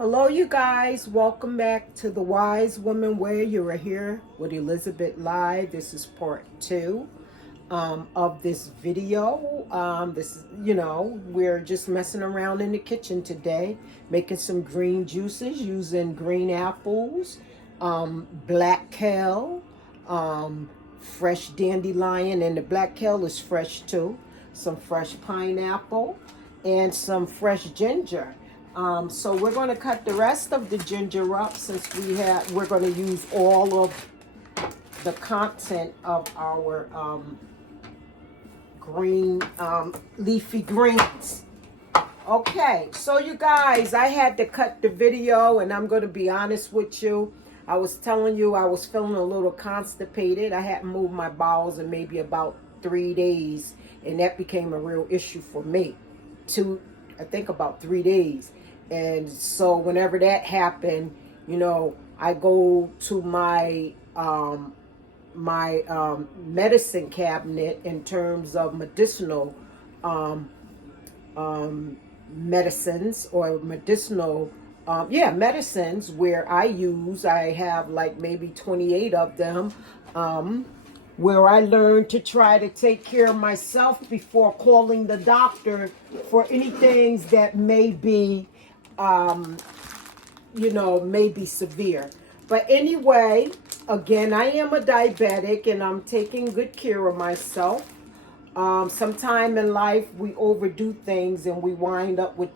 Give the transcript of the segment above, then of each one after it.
Hello, you guys. Welcome back to the Wise Woman Way. You are here with Elizabeth Live. This is part two of this video. We're just messing around in the kitchen today, making some green juices using green apples, black kale, fresh dandelion, and the black kale is fresh too, some fresh pineapple, and some fresh ginger. So we're going to cut the rest of the ginger up since we're going to use all of the content of our green leafy greens. Okay, so you guys, I had to cut the video, and I'm going to be honest with you. I was telling you I was feeling a little constipated. I hadn't moved my bowels in maybe about 3 days, and that became a real issue for me. I think about 3 days. And so whenever that happened, I go to my medicine cabinet in terms of medicinal medicines or medicines where I have like maybe 28 of them, where I learned to try to take care of myself before calling the doctor for any things that may be severe. But anyway, again, I am a diabetic and I'm taking good care of myself. Sometime in life we overdo things and we wind up with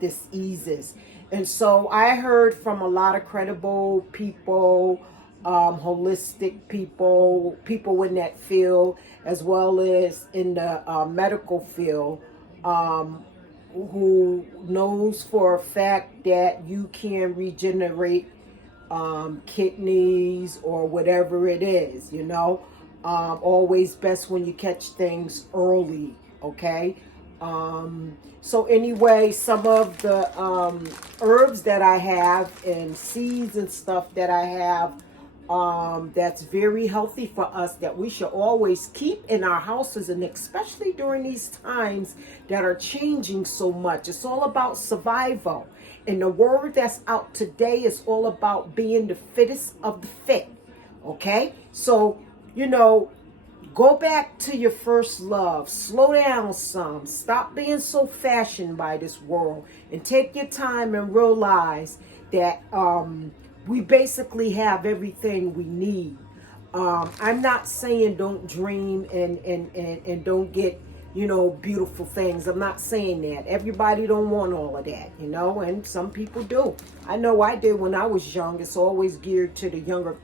diseases. And so I heard from a lot of credible people, holistic people in that field, as well as in the medical field, who knows for a fact that you can regenerate kidneys or whatever it is, always best when you catch things early. Okay. So anyway, some of the herbs that I have and seeds and stuff that I have, that's very healthy for us, that we should always keep in our houses, and especially during these times that are changing so much. It's all about survival. And the word that's out today is all about being the fittest of the fit. Okay? So, go back to your first love. Slow down some. Stop being so fashioned by this world. And take your time and realize that we basically have everything we need. I'm not saying don't dream and don't get, beautiful things. I'm not saying that. Everybody don't want all of that, and some people do. I know I did when I was young. It's always geared to the younger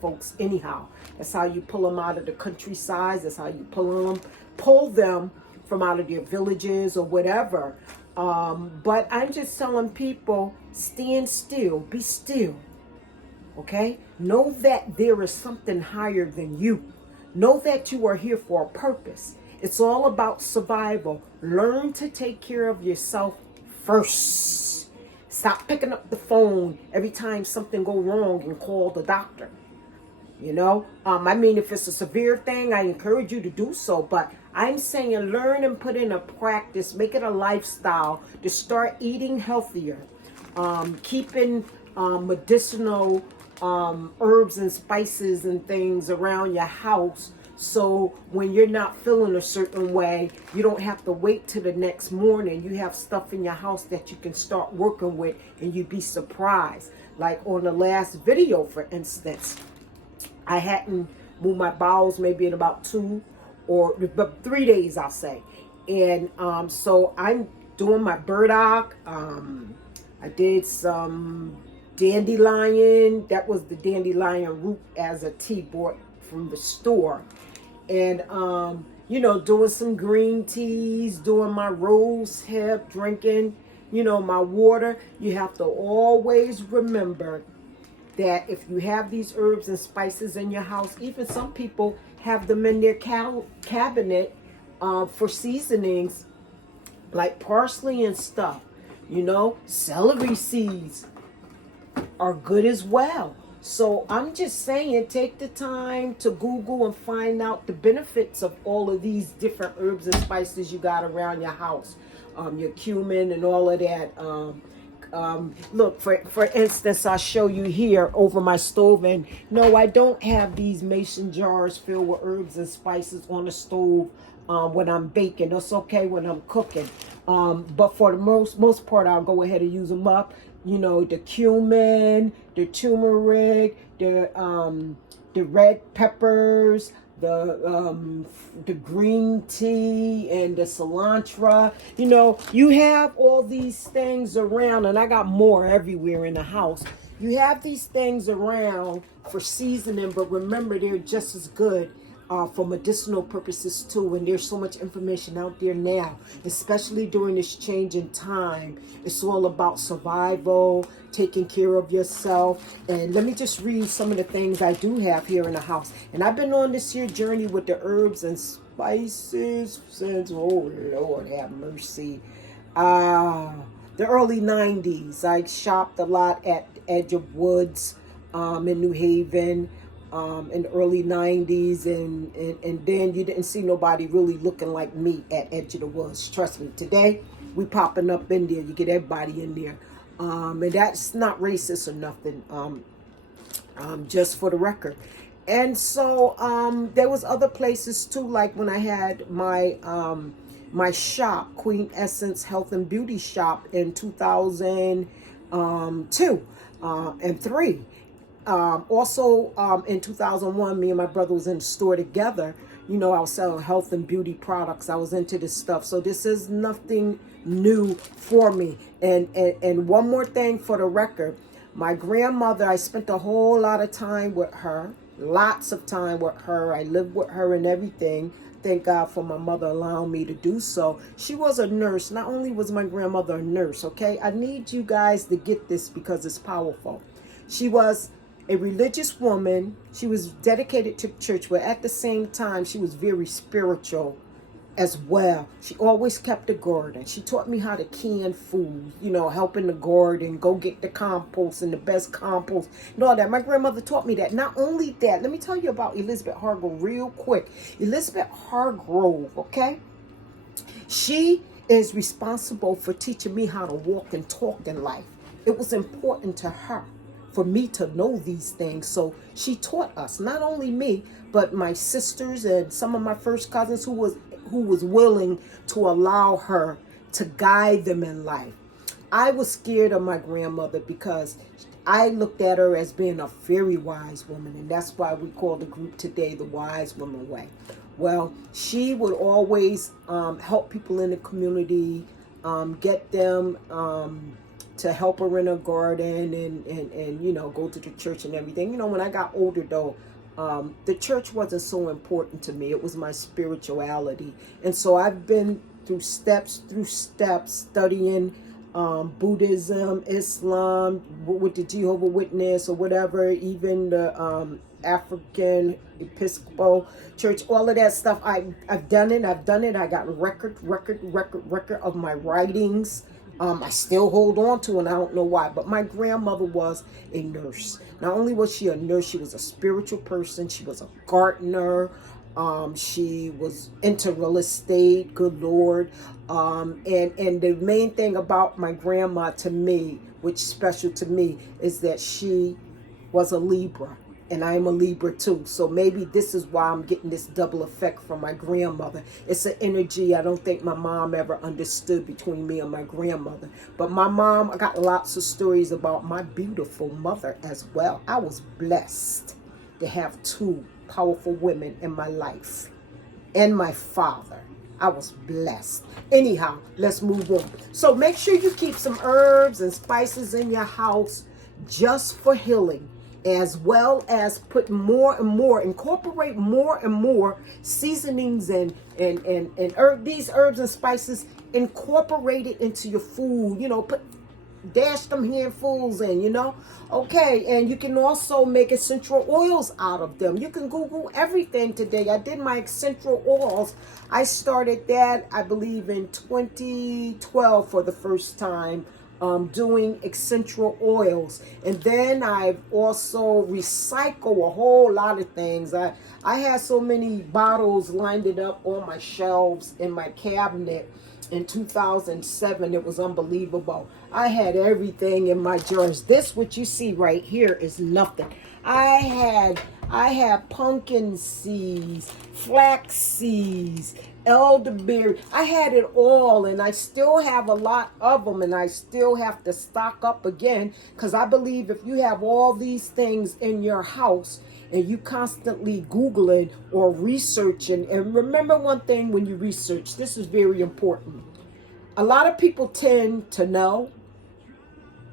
folks anyhow. That's how you pull them out of the countryside. That's how you pull them from out of their villages or whatever. But I'm just telling people, stand still, be still. Okay? Know that there is something higher than you. Know that you are here for a purpose. It's all about survival. Learn to take care of yourself first. Stop picking up the phone every time something go wrong and call the doctor. If it's a severe thing, I encourage you to do so. But I'm saying learn and put in a practice, make it a lifestyle to start eating healthier, keeping medicinal herbs and spices and things around your house. So when you're not feeling a certain way, you don't have to wait till the next morning. You have stuff in your house that you can start working with, and you'd be surprised. Like on the last video, for instance, I hadn't moved my bowels maybe in about 2 or 3 days, I'll say. And so I'm doing my burdock. I did some dandelion. That was the dandelion root as a tea bought from the store. And, doing some green teas, doing my rose hip, drinking, my water. You have to always remember that if you have these herbs and spices in your house, even some people have them in their cabinet for seasonings, like parsley and stuff. Celery seeds are good as well. So I'm just saying, take the time to Google and find out the benefits of all of these different herbs and spices you got around your house. Your cumin and all of that. look, for instance, I'll show you here over my stove. And no, I don't have these mason jars filled with herbs and spices on the stove when I'm baking. That's okay when I'm cooking. But for the most part, I'll go ahead and use them up. You know, the cumin, the turmeric, the red peppers, the green tea, and the cilantro. You know, you have all these things around, and I got more everywhere in the house. You have these things around for seasoning, but remember, they're just as good for medicinal purposes too. And there's so much information out there now, especially during this change in time. It's all about survival, taking care of yourself. And let me just read some of the things I do have here in the house. And I've been on this here journey with the herbs and spices since, oh Lord have mercy, the early 90s. I shopped a lot at Edge of Woods in New Haven in the early 90s, and then you didn't see nobody really looking like me at Edge of the Woods. Trust me, today we popping up in there. You get everybody in there, and that's not racist or nothing, just for the record. And so there was other places too, like when I had my shop, Queen Essence Health and Beauty Shop, in 2002 and 3. Also, in 2001, me and my brother was in the store together. You know, I was selling health and beauty products. I was into this stuff. So this is nothing new for me. And one more thing for the record. My grandmother, I spent a whole lot of time with her. Lots of time with her. I lived with her and everything. Thank God for my mother allowing me to do so. She was a nurse. Not only was my grandmother a nurse, okay? I need you guys to get this because it's powerful. She was a religious woman. She was dedicated to church, but at the same time, she was very spiritual as well. She always kept a garden. She taught me how to can food, you know, helping the garden, go get the compost and the best compost and all that. My grandmother taught me that. Not only that, let me tell you about Elizabeth Hargrove real quick. Elizabeth Hargrove, okay? She is responsible for teaching me how to walk and talk in life. It was important to her for me to know these things. So she taught us, not only me, but my sisters and some of my first cousins who was willing to allow her to guide them in life. I was scared of my grandmother because I looked at her as being a very wise woman, and that's why we call the group today the Wise Woman Way. Well, she would always help people in the community, get them to help her in her garden and you know, go to the church and everything. You know, when I got older though, the church wasn't so important to me. It was my spirituality. And so I've been through steps studying Buddhism, Islam, with the Jehovah Witness or whatever, even the African Episcopal Church, all of that stuff. I've done it. I got record of my writings. I still hold on to, and I don't know why, but my grandmother was a nurse. Not only was she a nurse, she was a spiritual person. She was a gardener. She was into real estate, good Lord. And the main thing about my grandma to me, which is special to me, is that she was a Libra. And I am a Libra too. So maybe this is why I'm getting this double effect from my grandmother. It's an energy I don't think my mom ever understood between me and my grandmother. But my mom, I got lots of stories about my beautiful mother as well. I was blessed to have two powerful women in my life. And my father. I was blessed. Anyhow, let's move on. So make sure you keep some herbs and spices in your house just for healing, as well as put more and more, incorporate more and more seasonings and these herbs and spices, incorporate it into your food. You know, dash them handfuls in, you know. Okay, and you can also make essential oils out of them. You can Google everything today. I did my essential oils. I started that, I believe, in 2012 for the first time. Doing essential oils, and then I've also recycled a whole lot of things. I had so many bottles lined it up on my shelves in my cabinet, in 2007. It was unbelievable. I had everything in my jars. This, what you see right here, is nothing. I had pumpkin seeds, flax seeds, elderberry. I had it all, and I still have a lot of them, and I still have to stock up again, because I believe if you have all these things in your house and you constantly Googling or researching, and remember one thing when you research, this is very important. A lot of people tend to know,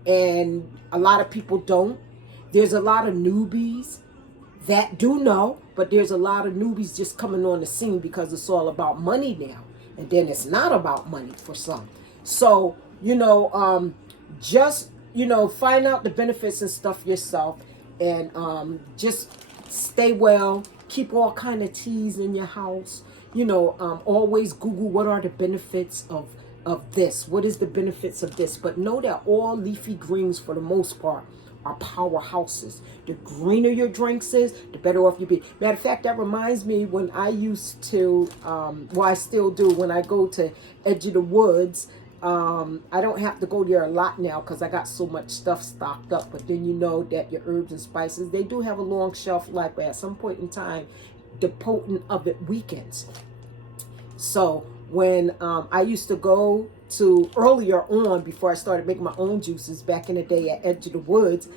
and a lot of people don't. There's a lot of newbies that do know, but there's a lot of newbies just coming on the scene because it's all about money now. And then it's not about money for some. So, just, find out the benefits and stuff yourself, and just stay well. Keep all kind of teas in your house. Always Google what are the benefits of this. What is the benefits of this? But know that all leafy greens, for the most part, are powerhouses. The greener your drinks is, the better off you be. Matter of fact, that reminds me when I used to, I still do, when I go to Edge of the Woods. I don't have to go there a lot now because I got so much stuff stocked up. But then you know that your herbs and spices, they do have a long shelf life, but at some point in time, the potent of it weakens. So when I used to go to, earlier on, before I started making my own juices back in the day at Edge of the Woods,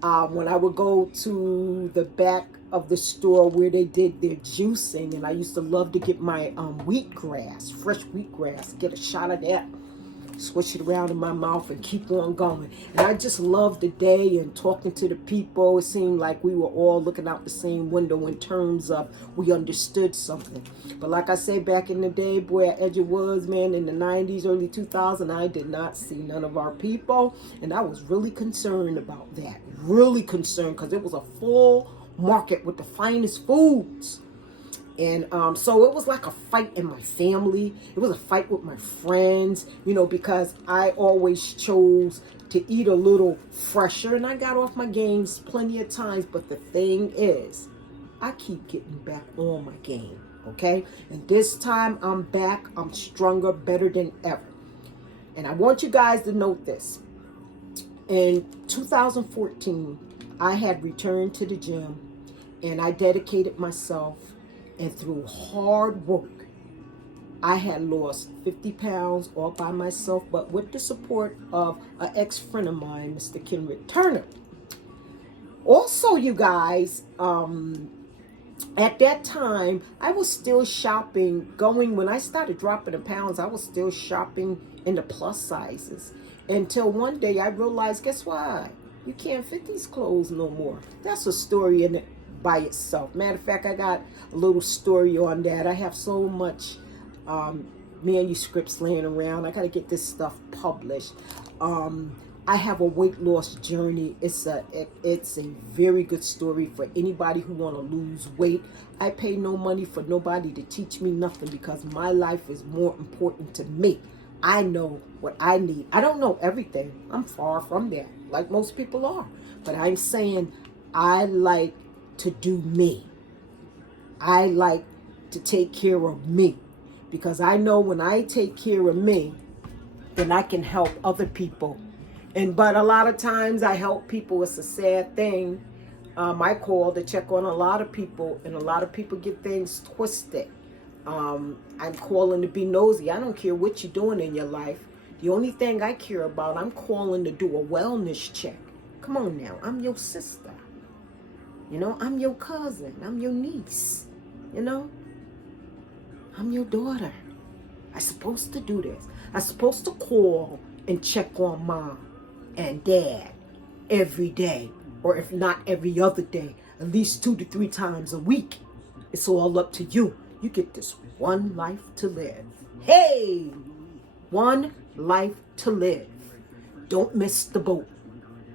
when I would go to the back of the store where they did their juicing, and I used to love to get my wheatgrass, fresh wheatgrass, get a shot of that, swish it around in my mouth and keep on going. And I just loved the day and talking to the people. It seemed like we were all looking out the same window in terms of we understood something. But like I say, back in the day, boy, at Edge of Woods, man, in the 90s, early 2000s, I did not see none of our people. And I was really concerned about that. Really concerned, because it was a full market with the finest foods. And so it was like a fight in my family. It was a fight with my friends, because I always chose to eat a little fresher. And I got off my games plenty of times. But the thing is, I keep getting back on my game, okay? And this time I'm back. I'm stronger, better than ever. And I want you guys to note this. In 2014, I had returned to the gym, and I dedicated myself. And through hard work, I had lost 50 pounds all by myself, but with the support of an ex-friend of mine, Mr. Kenrick Turner. Also, you guys, at that time, I was still shopping, when I started dropping the pounds, I was still shopping in the plus sizes. Until one day I realized, guess what? You can't fit these clothes no more. That's a story in it by itself. Matter of fact, I got a little story on that. I have so much manuscripts laying around. I got to get this stuff published. I have a weight loss journey. It's a very good story for anybody who want to lose weight. I pay no money for nobody to teach me nothing, because my life is more important to me. I know what I need. I don't know everything. I'm far from that, like most people are. But I'm saying I like to do me. I like to take care of me, because I know when I take care of me, then I can help other people. But a lot of times I help people. It's a sad thing. I call to check on a lot of people, and a lot of people get things twisted. I'm calling to be nosy. I don't care what you're doing in your life. The only thing I care about, I'm calling to do a wellness check. Come on now, I'm your sister. I'm your cousin. I'm your niece. I'm your daughter. I'm supposed to do this. I'm supposed to call and check on mom and dad every day, or if not every other day, at least 2 to 3 times a week. It's all up to you. You get this one life to live. Hey, one life to live. Don't miss the boat,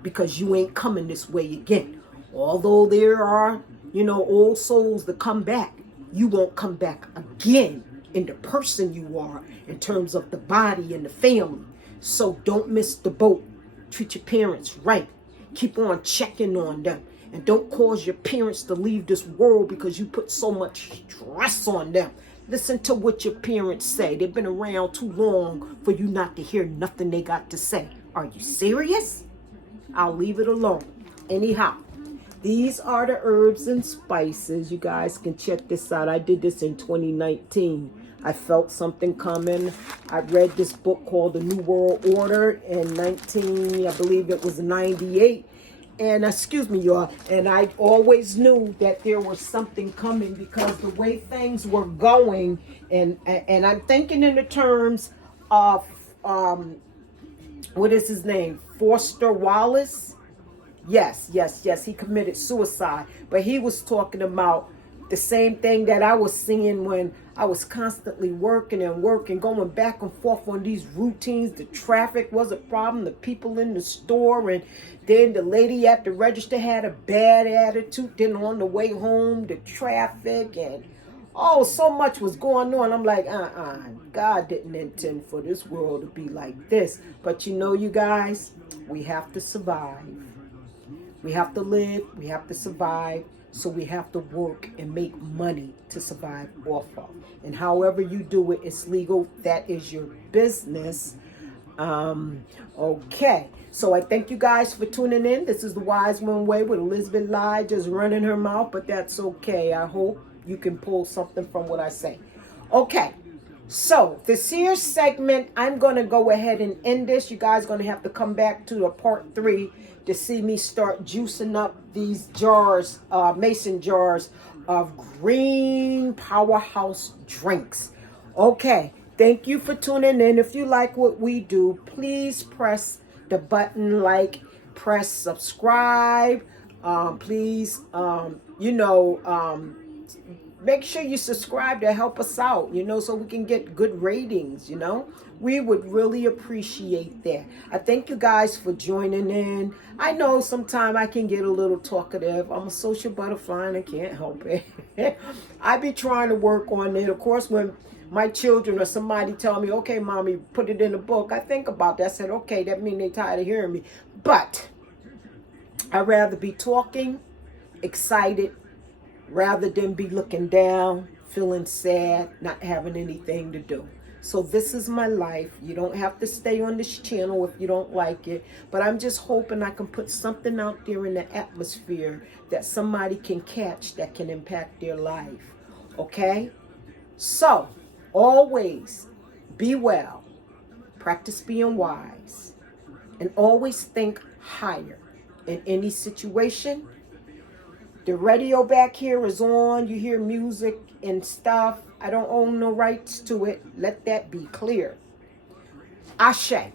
because you ain't coming this way again. Although there are, old souls that come back, you won't come back again in the person you are, in terms of the body and the family. So don't miss the boat. Treat your parents right. Keep on checking on them. And don't cause your parents to leave this world because you put so much stress on them. Listen to what your parents say. They've been around too long for you not to hear nothing they got to say. Are you serious? I'll leave it alone. Anyhow, these are the herbs and spices. You guys can check this out. I did this in 2019. I felt something coming. I read this book called The New World Order in I believe it was 98. And excuse me, y'all. And I always knew that there was something coming because the way things were going, and I'm thinking in the terms of what is his name? Foster Wallace. Yes. He committed suicide. But he was talking about the same thing that I was seeing when I was constantly working, going back and forth on these routines. The traffic was a problem. The people in the store, and then the lady at the register had a bad attitude. Then on the way home, the traffic, and so much was going on. I'm like, God didn't intend for this world to be like this. But you guys, we have to survive. We have to live. We have to survive. So we have to work and make money to survive off of. And however you do it, it's legal. That is your business. Okay. So I thank you guys for tuning in. This is The Wise One Way with Elizabeth Lai just running her mouth, but that's okay. I hope you can pull something from what I say. Okay. So this here segment, I'm going to go ahead and end this. You guys are going to have to come back to the part 3 to see me start juicing up these jars, mason jars of green powerhouse drinks. Okay, thank you for tuning in. If you like what we do, please press the button like, press subscribe. Please, make sure you subscribe to help us out, so we can get good ratings, We would really appreciate that. I thank you guys for joining in. I know sometimes I can get a little talkative. I'm a social butterfly and I can't help it. I be trying to work on it. Of course, when my children or somebody tell me, okay, mommy, put it in a book, I think about that. I said, okay, that means they tired of hearing me. But I'd rather be talking, excited, rather than be looking down, feeling sad, not having anything to do. So this is my life. You don't have to stay on this channel if you don't like it. But I'm just hoping I can put something out there in the atmosphere that somebody can catch that can impact their life. Okay? So, always be well. Practice being wise. And always think higher in any situation. The radio back here is on. You hear music and stuff. I don't own no rights to it. Let that be clear. Ashe.